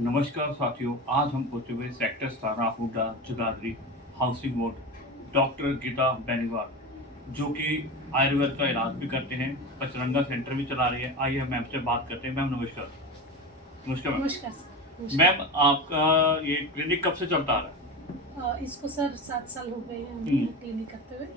नमस्कार साथियों, आज हम पहुंचे हुए sector 17 Huda Jagadhri housing board doctor Geeta Beniwal जो कि आयुर्वेद का इलाज भी करते हैं, पचरंगा सेंटर भी चला रही है। आइए हम मैम से बात करते हैं। मैम नमस्कार। नमस्कार मैम। नमस्कार सर। नमस्कार। मैम आपका ये क्लिनिक कब से चलता आ रहा इसको सर 7 साल हो गए हैं हमें है? यहाँ क्लिनिक करते हुए।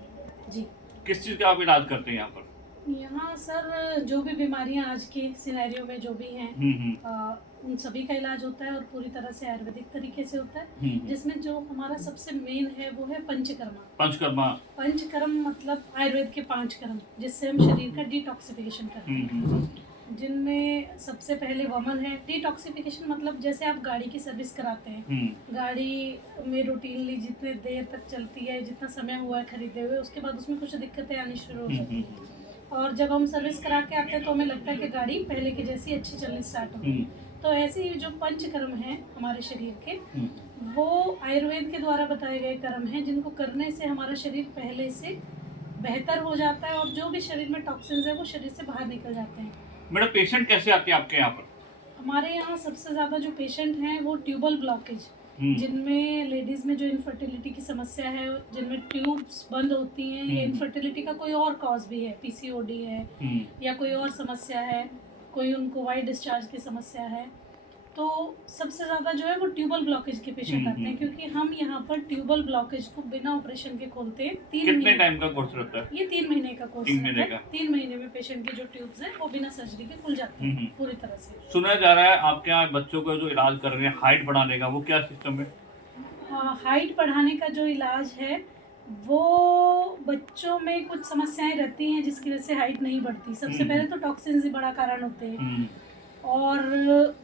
जी। किस चीज़ का आप इलाज करते हैं यहाँ पर? यहाँ सर जो भी बीमारियाँ आज के सिनेरियो में जो भी हैं हम्म। उन सभी का इलाज होता है और पूरी तरह से आयुर्वेदिक तरीके से होता है। हम्म। जिसमें जो हमारा सबसे मेन है वो है पंचकर्मा। पंचकर्मा। पंचकर्म मतलब आयुर्वेद के 5 कर्म जिससे हम शरीर का डिटॉक्सिफिकेशन करते हैं। जिनमें सबसे पहले वमन है। डिटॉक्सिफिकेशन मतलब जैसे आप गाड़ी की सर्विस कराते हैं, गाड़ी में रूटीनली जितने देर तक चलती है, जितना समय हुआ है खरीदे हुए, उसके बाद उसमें कुछ दिक्कतें आनी शुरू हो जाती हैं। और जब हम सर्विस करा के आते हैं तो हमें लगता है कि गाड़ी पहले की जैसी अच्छी चलनी स्टार्ट हो गई। तो ऐसे ही जो पंचकर्म हैं हमारे शरीर के, वो आयुर्वेद के द्वारा बताए गए कर्म हैं जिनको करने से हमारा शरीर पहले से बेहतर हो जाता है और जो भी शरीर में टॉक्सिन्स है वो शरीर से बाहर निकल जाते हैं। मैडम पेशेंट कैसे आते हैं आपके यहाँ पर? हमारे यहाँ सबसे ज़्यादा जो पेशेंट हैं वो ट्यूबल ब्लॉकेज, जिनमें लेडीज़ में जो इनफर्टिलिटी की समस्या है, जिनमें ट्यूब्स बंद होती हैं, या इनफर्टिलिटी का कोई और कॉज भी है, पीसीओडी है या कोई और समस्या है, कोई उनको वाइट डिस्चार्ज की समस्या है, तो सबसे ज़्यादा जो है वो ट्यूबल ब्लॉकेज के पेशेंट आते हैं। क्योंकि हम यहाँ पर ट्यूबल ब्लॉकेज को बिना ऑपरेशन के खोलते हैं। कितने टाइम का कोर्स रहता है? ये 3 महीने का कोर्स 3 महीने रहता है। का। 3 महीने में पेशेंट की जो ट्यूब्स हैं वो बिना सर्जरी के खुल जाती हैं पूरी तरह से। सुना जा रहा है आपके यहाँ बच्चों का जो इलाज कर रहे हैं हाइट बढ़ाने का, वो क्या सिस्टम है? हाइट बढ़ाने का जो इलाज है वो बच्चों में कुछ समस्याएं रहती हैं जिसकी वजह से हाइट नहीं बढ़ती। सबसे पहले तो टॉक्सिन्स ही बड़ा कारण होते हैं। और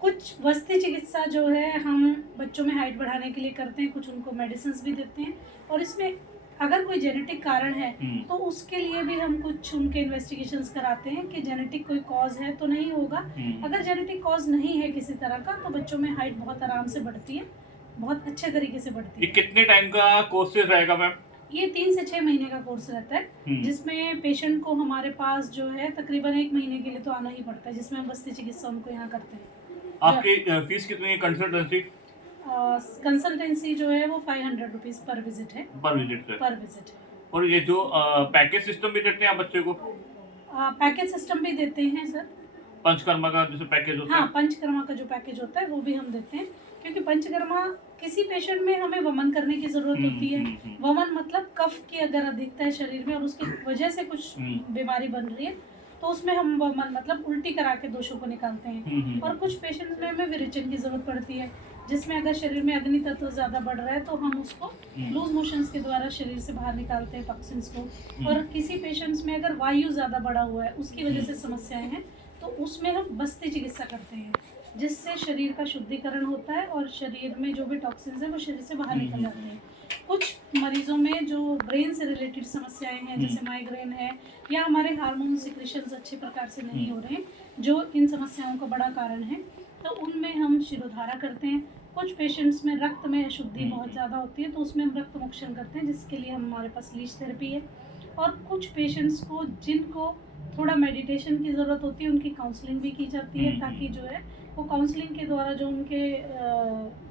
कुछ वस्ती चिकित्सा जो है हम बच्चों में हाइट बढ़ाने के लिए करते हैं, कुछ उनको मेडिसिन भी देते हैं। और इसमें अगर कोई जेनेटिक कारण है तो उसके लिए भी हम कुछ उनके इन्वेस्टिगेशंस कराते हैं कि जेनेटिक कोई कॉज है तो नहीं होगा। अगर जेनेटिक कॉज नहीं है किसी तरह का तो बच्चों में हाइट बहुत आराम से बढ़ती है, बहुत अच्छे तरीके से बढ़ती ये है। कितने टाइम का कोर्सेज रहेगा मैम? ये 3 से 6 महीने का कोर्स रहता है, जिसमें पेशेंट को हमारे पास जो है तकरीबन 1 महीने के लिए तो आना ही पड़ता है, जिसमें हम वस्ती चिकित्सा उनको यहाँ करते हैं। आपकी फीस कितनी है कंसल्टेंसी? कंसल्टेंसी जो है वो 500 रुपीज़ पर विजिट है। पर विजिट से? पर विजिट है। और ये जो पैकेज सिस्टम भी देते हैं आप बच्चे को? पैकेज सिस्टम भी देते हैं सर। पंचकर्मा का जैसे पैकेज होता हाँ, है? पंचकर्मा का जो पैकेज होता है वो भी हम देते हैं। क्योंकि पंचकर्मा किसी पेशेंट में हमें वमन करने की ज़रूरत होती है। वमन मतलब कफ की अगर अधिकता है शरीर में और उसकी वजह से कुछ बीमारी बन रही है तो उसमें हम वमन मतलब उल्टी करा के दोषों को निकालते हैं। और कुछ पेशेंट्स में हमें विरेचन की ज़रूरत पड़ती है, जिसमें अगर शरीर में अग्नि तत्व ज़्यादा बढ़ रहा है तो हम उसको लूज मोशंस के द्वारा शरीर से बाहर निकालते हैं टॉक्सिन्स को। और किसी पेशेंट्स में अगर वायु ज़्यादा बढ़ा हुआ है उसकी वजह से समस्याएं हैं तो उसमें हम बस्ती चिकित्सा करते हैं, जिससे शरीर का शुद्धिकरण होता है और शरीर में जो भी टॉक्सिन्स हैं वो शरीर से बाहर निकल जाते हैं। कुछ मरीजों में जो ब्रेन से रिलेटेड समस्याएं हैं जैसे माइग्रेन है या हमारे हार्मोन सिक्रेशंस अच्छे प्रकार से नहीं हो रहे हैं, जो इन समस्याओं का बड़ा कारण है, तो उनमें हम शिरोधारा करते हैं। कुछ पेशेंट्स में रक्त में अशुद्धि बहुत ज़्यादा होती है तो उसमें हम रक्त मोक्षण करते हैं, जिसके लिए हमारे पास लीच थेरेपी है। और कुछ पेशेंट्स को जिनको थोड़ा मेडिटेशन की ज़रूरत होती है उनकी काउंसलिंग भी की जाती है, ताकि जो है वो काउंसलिंग के द्वारा जो उनके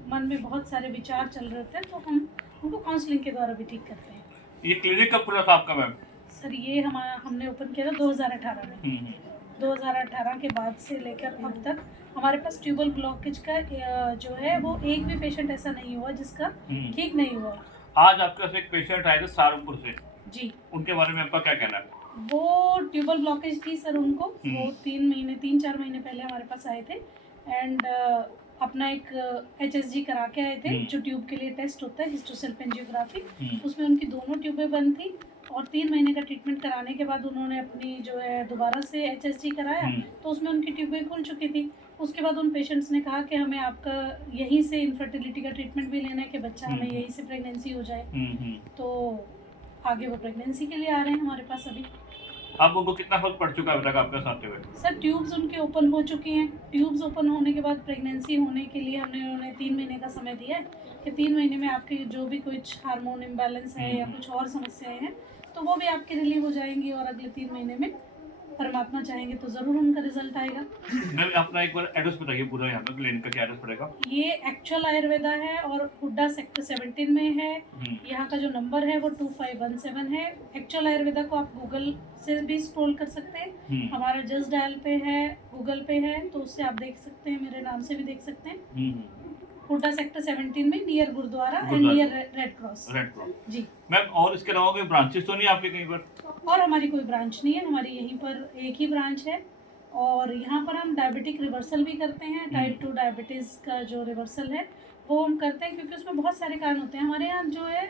मन में बहुत सारे विचार चल रहे होते हैं तो हम उनको काउंसलिंग के द्वारा भी ठीक करते हैं। ये क्लिनिक कब खुला था आपका मैम? सर ये हमने ओपन किया था 2018 में। 2018 के बाद से लेकर अब तक हमारे पास ट्यूबल ब्लॉकेज का जो है वो एक भी पेशेंट ऐसा नहीं हुआ जिसका ठीक नहीं हुआ। आज आपके पास एक पेशेंट आए थे सहारनपुर से जी। उनके बारे में आपका क्या कहना है? वो ट्यूबल ब्लॉकेज थी सर उनको। वो 3-4 महीने पहले हमारे पास आए थे एंड अपना एक HSG करा के आए थे, जो ट्यूब के लिए टेस्ट होता है, हिस्टोसेल्फेंजियोग्राफी। उसमें उनकी दोनों ट्यूबें बंद थी और 3 महीने का ट्रीटमेंट कराने के बाद उन्होंने अपनी जो है दोबारा से HSG कराया तो उसमें उनकी ट्यूबें खुल चुकी थी। उसके बाद उन पेशेंट्स ने कहा कि हमें आपका यहीं से इनफर्टिलिटी का ट्रीटमेंट भी लेना है कि बच्चा हमें यहीं से प्रेगनेंसी हो जाए। तो आगे वो प्रेगनेंसी के लिए आ रहे हैं हमारे पास अभी। अब उनको कितना फर्क पड़ चुका है अभी तक आपके साथ आते हुए? सर ट्यूब्स उनके ओपन हो चुकी हैं। ट्यूब्स ओपन होने के बाद प्रेगनेंसी होने के लिए हमने उन्हें 3 महीने का समय दिया है कि 3 महीने में आपके जो भी कुछ हार्मोन इम्बैलेंस है या कुछ और समस्याएं हैं तो वो भी आपके रिलीव हो जाएंगी और अगले 3 महीने में परमात्मा चाहेंगे तो ज़रूर उनका रिजल्ट आएगा। मैम अपना एक बार एड्रेस बताइए पूरा, यहाँ पे क्लिनिक का क्या एड्रेस पड़ेगा? ये एक्चुअल आयुर्वेदा है और हुड्डा सेक्टर 17 में है। यहाँ का जो नंबर है वो 2517 है। एक्चुअल आयुर्वेदा को आप गूगल से भी स्क्रॉल कर सकते हैं, हमारा जस्ट डायल पे है, गूगल पे है, तो उससे आप देख सकते हैं, मेरे नाम से भी देख सकते हैं। हुड्डा सेक्टर 17 में near gurudwara and near Red Cross. Ji ma'am, और इसके अलावा कोई ब्रांचेस तो नहीं आपके कहीं पर? और हमारी कोई ब्रांच नहीं है, हमारी यहीं पर एक ही ब्रांच है। और यहाँ पर हम डायबिटिक रिवर्सल भी करते हैं। टाइप 2 डायबिटीज़ का जो रिवर्सल है वो हम करते हैं, क्योंकि उसमें बहुत सारे कारण होते हैं। हमारे यहाँ जो है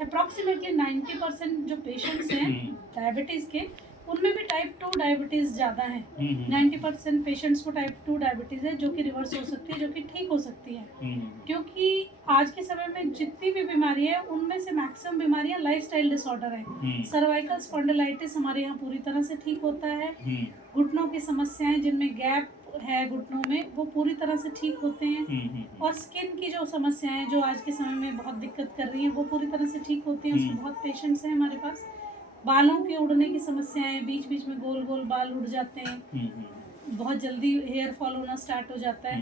अप्रॉक्सीमेटली 90% जो पेशेंट्स हैं डायबिटीज़ के, उनमें भी टाइप 2 डायबिटीज़ ज़्यादा है। 90% पेशेंट्स को टाइप 2 डायबिटीज़ है, जो कि रिवर्स हो सकती है, जो कि ठीक हो सकती है। क्योंकि आज के समय में जितनी भी बीमारी है उनमें से मैक्सिमम बीमारियां लाइफस्टाइल डिसऑर्डर है। सर्वाइकल स्पॉन्डिलाइटिस हमारे यहाँ पूरी तरह से ठीक होता है। घुटनों की समस्याएं जिनमें गैप है घुटनों में, वो पूरी तरह से ठीक होते हैं। और स्किन की जो समस्याएं जो आज के समय में बहुत दिक्कत कर रही हैं, वो पूरी तरह से ठीक होती हैं। उसमें बहुत पेशेंट्स हैं हमारे पास। बालों के उड़ने की समस्याएं, बीच बीच में गोल गोल बाल उड़ जाते हैं, बहुत जल्दी हेयर फॉल होना स्टार्ट हो जाता है,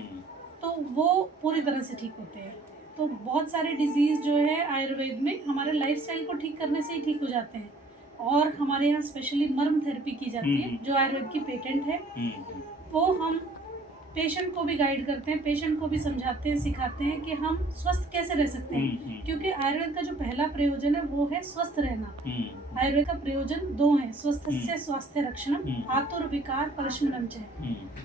तो वो पूरी तरह से ठीक होते हैं। तो बहुत सारे डिजीज़ जो है आयुर्वेद में हमारे लाइफस्टाइल को ठीक करने से ही ठीक हो जाते हैं। और हमारे यहाँ स्पेशली मर्म थेरेपी की जाती है, जो आयुर्वेद की पेटेंट है। वो हम पेशेंट को भी गाइड करते हैं, पेशेंट को भी समझाते हैं, सिखाते हैं कि हम स्वस्थ कैसे रह सकते हैं। क्योंकि आयुर्वेद का जो पहला प्रयोजन है वो है स्वस्थ रहना। आयुर्वेद का प्रयोजन 2 है, स्वस्थस्य स्वास्थ्य रक्षणम, आतुर विकार परशमनम च।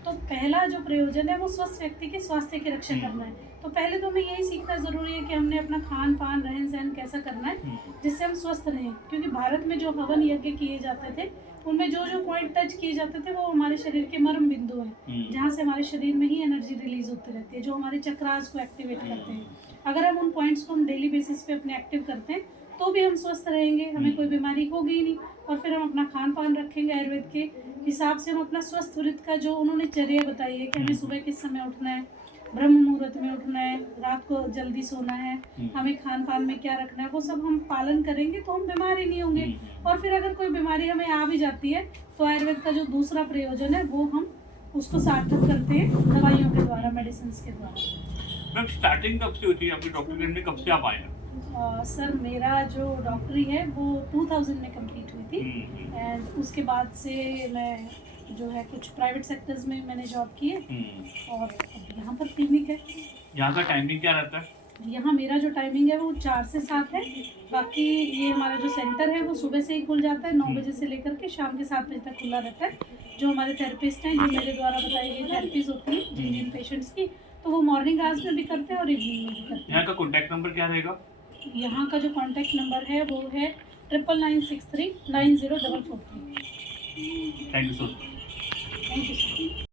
तो पहला जो प्रयोजन है वो स्वस्थ व्यक्ति के स्वास्थ्य की रक्षा करना है। तो पहले तो हमें यही सीखना जरूरी है कि हमने अपना खान पान रहन सहन कैसा करना है जिससे हम स्वस्थ रहें। क्योंकि भारत में जो हवन यज्ञ किए जाते थे, उनमें जो जो पॉइंट टच किए जाते थे वो हमारे शरीर के मर्म बिंदु हैं, जहाँ से हमारे शरीर में ही एनर्जी रिलीज होती रहती है, जो हमारे चक्रास को एक्टिवेट करते हैं। अगर हम उन पॉइंट्स को हम डेली बेसिस पे अपने एक्टिव करते हैं तो भी हम स्वस्थ रहेंगे, हमें कोई बीमारी होगी ही नहीं। और फिर हम अपना खान पान रखेंगे आयुर्वेद के हिसाब से, हम अपना स्वस्थ वृत्त का जो उन्होंने चर्या बताई है कि हमें सुबह किस समय उठना है, ब्रह्म मुहूर्त में उठना है, रात को जल्दी सोना है, हमें खान पान में क्या रखना है, वो सब हम पालन करेंगे तो हम बीमार ही नहीं होंगे। और फिर अगर कोई बीमारी हमें आ भी जाती है तो आयुर्वेद का जो दूसरा प्रयोजन है वो हम उसको सार्थक करते हैं दवाइयों के द्वारा, मेडिसिन के द्वारा। मैम, स्टार्टिंग कब से हुई थी आपकी डॉक्टर क्लिनिक में, कब से आप आए हैं? सर मेरा जो डॉक्टरी है वो 2000 में कंप्लीट हुई थी। एंड उसके बाद से मैं जो है कुछ प्राइवेट सेक्टर्स में मैंने जॉब की है। और अब यहाँ पर क्लिनिक है। यहाँ का टाइमिंग क्या रहता है? यहाँ मेरा जो टाइमिंग है वो 4 से 7 है। बाकी ये हमारा जो सेंटर है वो सुबह से ही खुल जाता है, 9 बजे से लेकर के शाम के 7 बजे तक खुला रहता है। जो हमारे थेरेपिस्ट हैं, जो मेरे द्वारा बताई गई थेरेपीज होती हैं जिन पेशेंट्स की, तो वो मॉर्निंग आवर्स में भी करते हैं और इवनिंग में भी करते हैं। यहाँ का कॉन्टैक्ट नंबर क्या रहेगा? यहाँ का जो कॉन्टैक्ट नंबर है वो है 9963 9044। Thank you so much. Thank you sir.